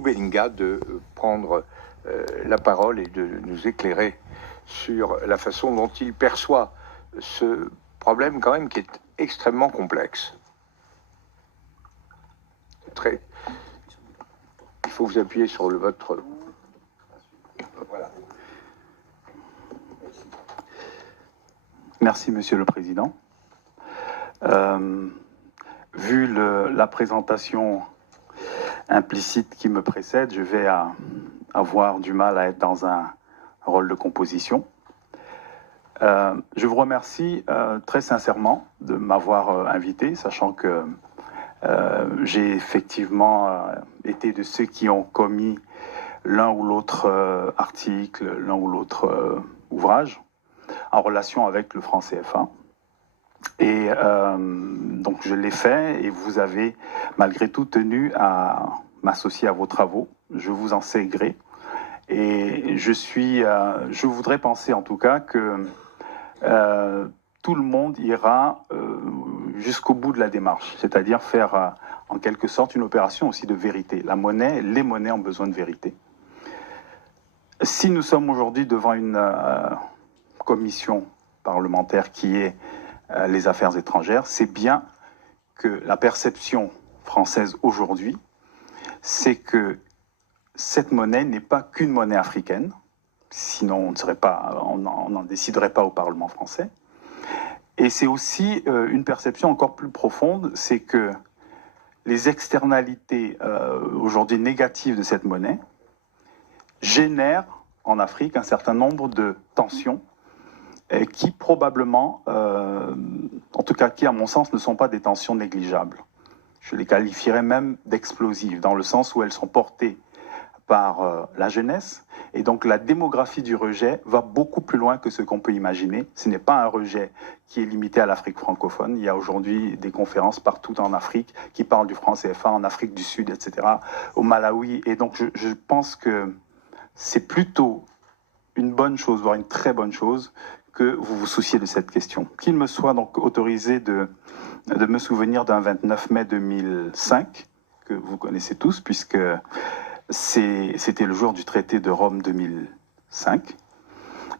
Bellinga de prendre la parole et de nous éclairer sur la façon dont il perçoit ce problème quand même qui est extrêmement complexe. Il faut vous appuyer sur votre... Voilà. Merci, Monsieur le Président. Vu la présentation implicite qui me précède, je vais avoir du mal à être dans un rôle de composition. Je vous remercie très sincèrement de m'avoir invité, sachant que j'ai effectivement été de ceux qui ont commis l'un ou l'autre article, l'un ou l'autre ouvrage en relation avec le franc CFA. Et donc je l'ai fait et vous avez malgré tout tenu à m'associer à vos travaux. Je vous en sais gré. Et je voudrais penser en tout cas que tout le monde ira jusqu'au bout de la démarche, c'est-à-dire faire en quelque sorte une opération aussi de vérité. Les monnaies ont besoin de vérité. Si nous sommes aujourd'hui devant une commission parlementaire qui est les affaires étrangères, c'est bien que la perception française aujourd'hui, c'est que cette monnaie n'est pas qu'une monnaie africaine, sinon on n'en déciderait pas au Parlement français. Et c'est aussi une perception encore plus profonde, c'est que les externalités aujourd'hui négatives de cette monnaie génèrent en Afrique un certain nombre de tensions qui probablement, en tout cas qui à mon sens, ne sont pas des tensions négligeables. Je les qualifierais même d'explosives, dans le sens où elles sont portées par la jeunesse, et donc la démographie du rejet va beaucoup plus loin que ce qu'on peut imaginer. Ce n'est pas un rejet qui est limité à l'Afrique francophone. Il y a aujourd'hui des conférences partout en Afrique qui parlent du franc CFA, en Afrique du Sud, etc., au Malawi, et donc je pense que c'est plutôt une bonne chose, voire une très bonne chose, que vous vous souciez de cette question. Qu'il me soit donc autorisé de me souvenir d'un 29 mai 2005, que vous connaissez tous, puisque c'était le jour du traité de Rome 2005,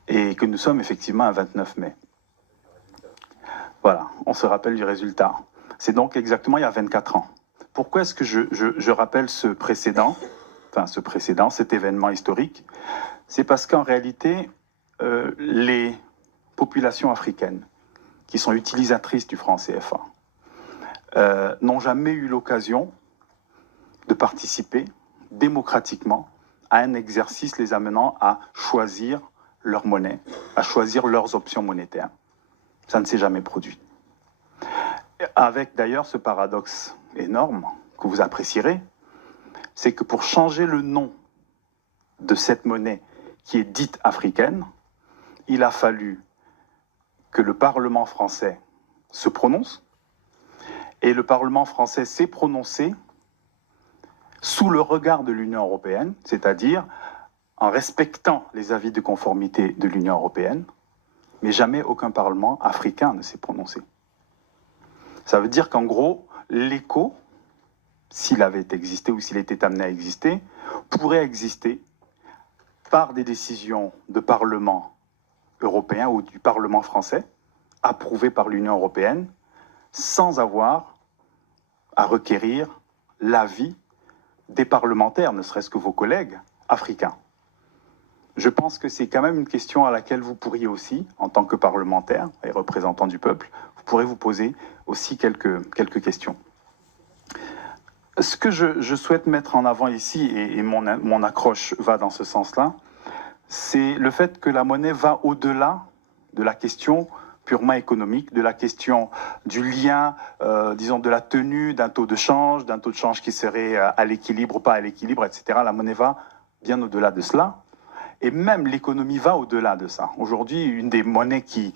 et que nous sommes effectivement un 29 mai. Voilà, on se rappelle du résultat. C'est donc exactement il y a 24 ans. Pourquoi est-ce que je rappelle ce précédent, cet événement historique? C'est parce qu'en réalité, les populations africaines qui sont utilisatrices du franc CFA n'ont jamais eu l'occasion de participer démocratiquement à un exercice les amenant à choisir leur monnaie, à choisir leurs options monétaires. Ça ne s'est jamais produit. Avec d'ailleurs ce paradoxe énorme que vous apprécierez, c'est que pour changer le nom de cette monnaie qui est dite africaine, il a fallu que le Parlement français se prononce, et le Parlement français s'est prononcé sous le regard de l'Union européenne, c'est-à-dire en respectant les avis de conformité de l'Union européenne, mais jamais aucun Parlement africain ne s'est prononcé. Ça veut dire qu'en gros, l'écho, s'il avait existé ou s'il était amené à exister, pourrait exister par des décisions de Parlement européen ou du Parlement français, approuvées par l'Union européenne, sans avoir à requérir l'avis des parlementaires, ne serait-ce que vos collègues africains. Je pense que c'est quand même une question à laquelle vous pourriez aussi, en tant que parlementaire et représentant du peuple, vous pourrez vous poser aussi quelques questions. Ce que je souhaite mettre en avant ici, et mon accroche va dans ce sens-là, c'est le fait que la monnaie va au-delà de la question purement économique, de la question du lien, disons de la tenue d'un taux de change qui serait à l'équilibre ou pas à l'équilibre, etc. La monnaie va bien au-delà de cela. Et même l'économie va au-delà de ça. Aujourd'hui, une des monnaies qui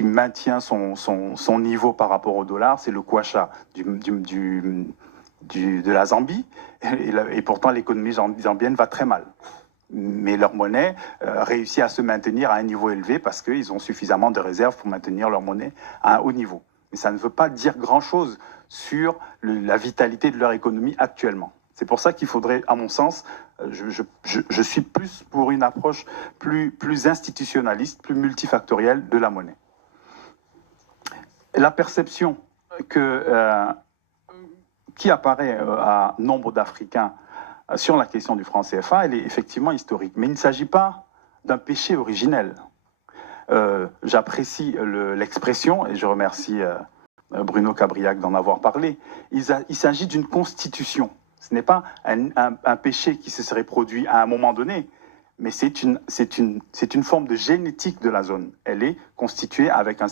maintient son niveau par rapport au dollar, c'est le kwacha de la Zambie. Et pourtant, l'économie zambienne va très mal. Mais leur monnaie réussit à se maintenir à un niveau élevé parce qu'ils ont suffisamment de réserves pour maintenir leur monnaie à un haut niveau. Mais ça ne veut pas dire grand-chose sur la vitalité de leur économie actuellement. C'est pour ça qu'il faudrait, à mon sens, je suis plus pour une approche plus institutionnaliste, plus multifactorielle de la monnaie. La perception qui apparaît à nombre d'Africains sur la question du franc CFA, elle est effectivement historique. Mais il ne s'agit pas d'un péché originel. J'apprécie l'expression, et je remercie Bruno Cabriac d'en avoir parlé. Il s'agit d'une constitution. Ce n'est pas un péché qui se serait produit à un moment donné, mais c'est une forme de génétique de la zone. Elle est constituée avec un